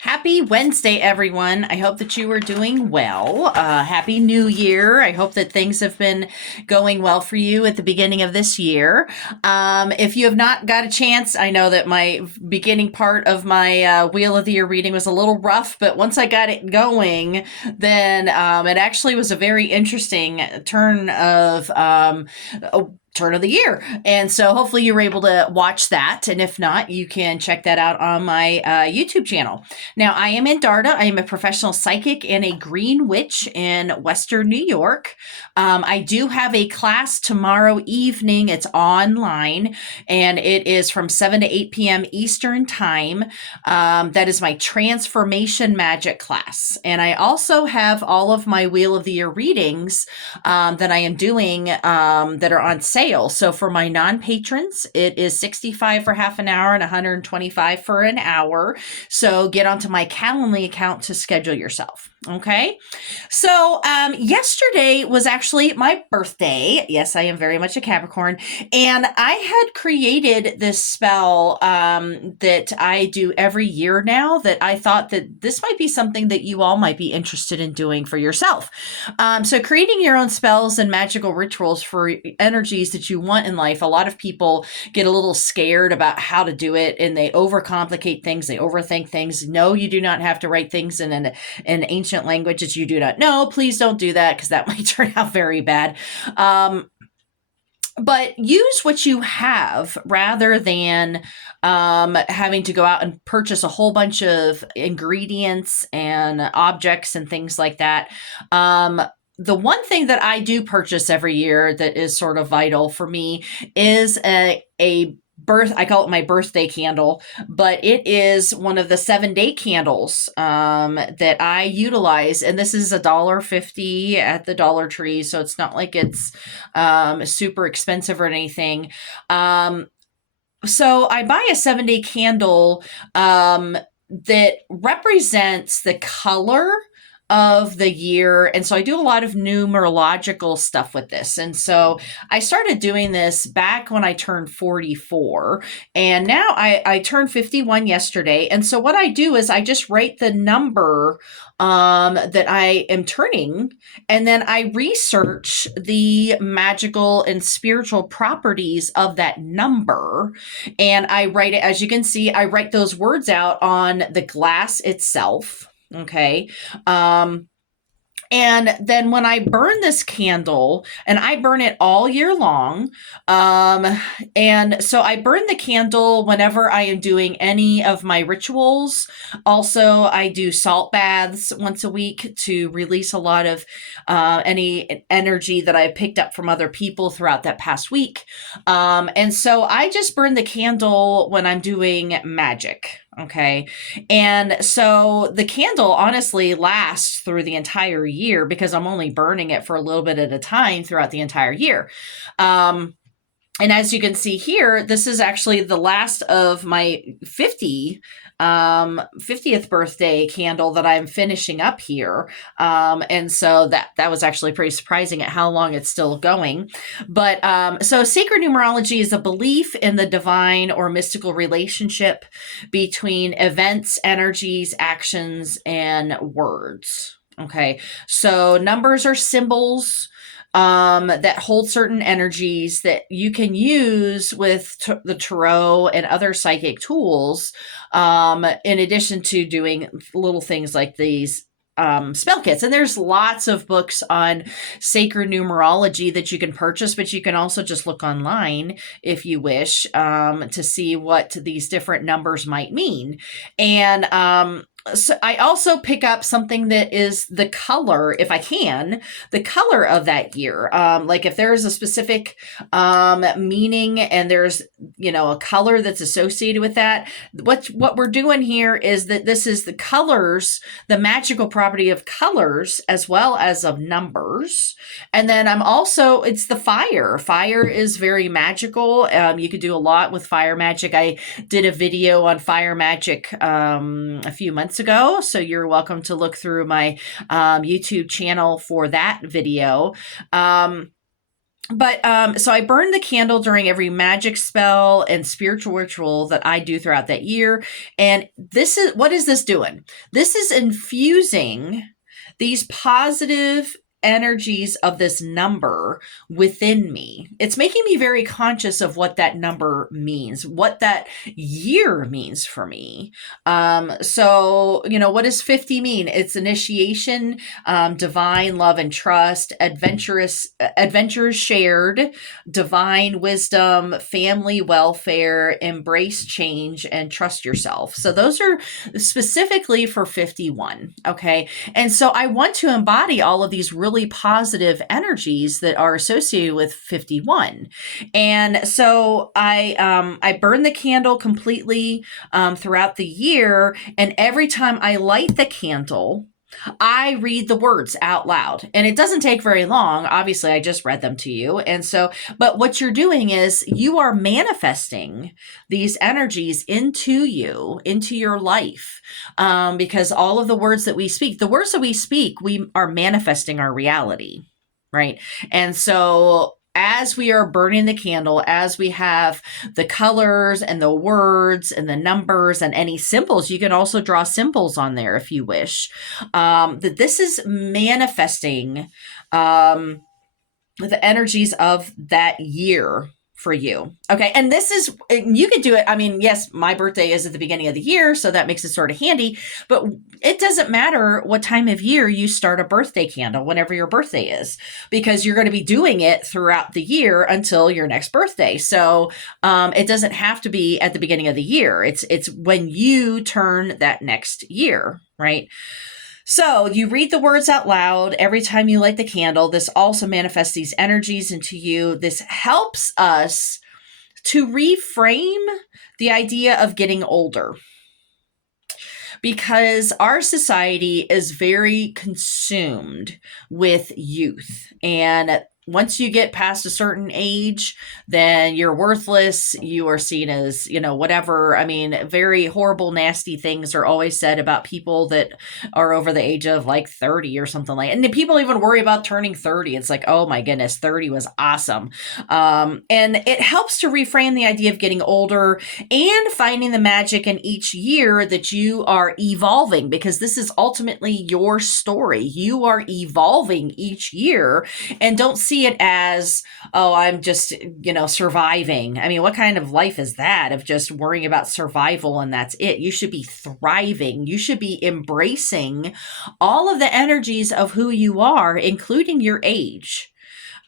Happy Wednesday, everyone. I hope that you are doing well. Happy New Year. I hope that things have been going well for you at the beginning of this year. If you have not got a chance, I know that my beginning part of my Wheel of the Year reading was a little rough, but once I got it going, then it actually was a very interesting turn of the year. And so hopefully you were able to watch that. And if not, you can check that out on my YouTube channel. Now, I am in Darda. I am a professional psychic and a green witch in Western New York. I do have a class tomorrow evening. It's online and it is from 7 to 8 p.m. Eastern time. That is my transformation magic class. And I also have all of my Wheel of the Year readings that I am doing that are on sale. So for my non-patrons, it is $65 for half an hour and $125 for an hour. So get onto my Calendly account to schedule yourself. Okay. So yesterday was actually my birthday. Yes, I am very much a Capricorn. And I had created this spell that I do every year now that I thought that this might be something that you all might be interested in doing for yourself. So creating your own spells and magical rituals for energies that you want in life. A lot of people get a little scared about how to do it and they overcomplicate things. They overthink things. No, you do not have to write things in an ancient language that you do not know. Please don't do that because that might turn out very bad. But use what you have rather than having to go out and purchase a whole bunch of ingredients and objects and things like that. The one thing that I do purchase every year that is sort of vital for me is I call it my birthday candle, but it is one of the 7-day candles that I utilize. And this is $1.50 at the Dollar Tree. So it's not like it's super expensive or anything. So I buy a 7-day candle that represents the color of the year. And so I do a lot of numerological stuff with this. And so I started doing this back when I turned 44. And now I turned 51 yesterday. And so what I do is I just write the number that I am turning, and then I research the magical and spiritual properties of that number. And I write it, as you can see, I write those words out on the glass itself. Okay. And then when I burn this candle, and I burn it all year long, and so I burn the candle whenever I am doing any of my rituals. Also, I do salt baths once a week to release a lot of any energy that I picked up from other people throughout that past week. And so I just burn the candle when I'm doing magic. Okay. And so the candle honestly lasts through the entire year because I'm only burning it for a little bit at a time throughout the entire year. And as you can see here, this is actually the last of my 50th birthday candle that I'm finishing up here. And so that was actually pretty surprising at how long it's still going. But so sacred numerology is a belief in the divine or mystical relationship between events, energies, actions, and words. Okay, so numbers are symbols that hold certain energies that you can use with the tarot and other psychic tools, in addition to doing little things like these spell kits. And there's lots of books on sacred numerology that you can purchase, but you can also just look online if you wish to see what these different numbers might mean. And so I also pick up something that is the color, if I can, the color of that year. Like if there's a specific meaning and there's, a color that's associated with that, what we're doing here is that this is the colors, the magical property of colors as well as of numbers. And then it's the fire. Fire is very magical. You could do a lot with fire magic. I did a video on fire magic a few months ago, so you're welcome to look through my YouTube channel for that video. But so I burn the candle during every magic spell and spiritual ritual that I do throughout that year. And what is this doing? This is infusing these positive energies of this number within me. It's making me very conscious of what that number means, what that year means for me. So, what does 50 mean? It's initiation, divine love and trust, adventures shared, divine wisdom, family welfare, embrace change, and trust yourself. So those are specifically for 51. Okay. And so I want to embody all of these really positive energies that are associated with 51. And so I burn the candle completely throughout the year. And every time I light the candle, I read the words out loud, and it doesn't take very long. Obviously, I just read them to you. And so, but what you're doing is you are manifesting these energies into you, into your life, because all of the words that we speak, we are manifesting our reality, right? And so, as we are burning the candle, as we have the colors and the words and the numbers and any symbols, you can also draw symbols on there if you wish, that this is manifesting the energies of that year for you. Okay. And you could do it. I mean, yes, my birthday is at the beginning of the year, so that makes it sort of handy, but it doesn't matter what time of year you start a birthday candle, whenever your birthday is, because you're going to be doing it throughout the year until your next birthday. So it doesn't have to be at the beginning of the year. It's when you turn that next year, right? So you read the words out loud every time you light the candle. This also manifests these energies into you. This helps us to reframe the idea of getting older, because our society is very consumed with youth. And once you get past a certain age, then you're worthless. You are seen as, whatever. I mean, very horrible, nasty things are always said about people that are over the age of like 30 or something like that. And people even worry about turning 30. It's like, oh my goodness, 30 was awesome. And it helps to reframe the idea of getting older and finding the magic in each year that you are evolving, because this is ultimately your story. You are evolving each year, and don't see it as, oh, I'm just, surviving. I mean, what kind of life is that, of just worrying about survival and that's it? You should be thriving. You should be embracing all of the energies of who you are, including your age.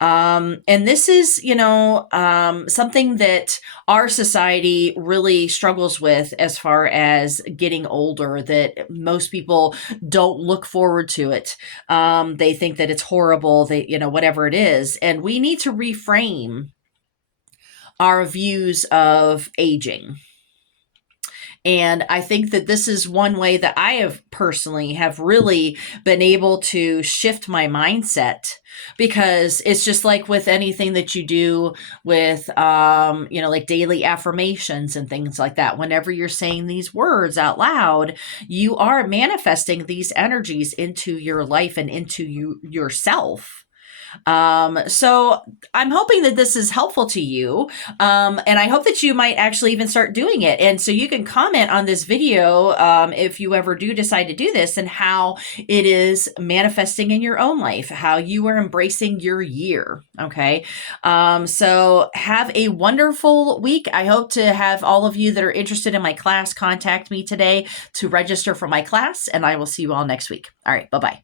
And this is, something that our society really struggles with as far as getting older, that most people don't look forward to it. They think that it's horrible, whatever it is. And we need to reframe our views of aging. And I think that this is one way that I have personally have really been able to shift my mindset, because it's just like with anything that you do with, like daily affirmations and things like that. Whenever you're saying these words out loud, you are manifesting these energies into your life and into yourself. So I'm hoping that this is helpful to you. And I hope that you might actually even start doing it. And so you can comment on this video, if you ever do decide to do this, and how it is manifesting in your own life, how you are embracing your year. Okay. So have a wonderful week. I hope to have all of you that are interested in my class contact me today to register for my class, and I will see you all next week. All right. Bye-bye.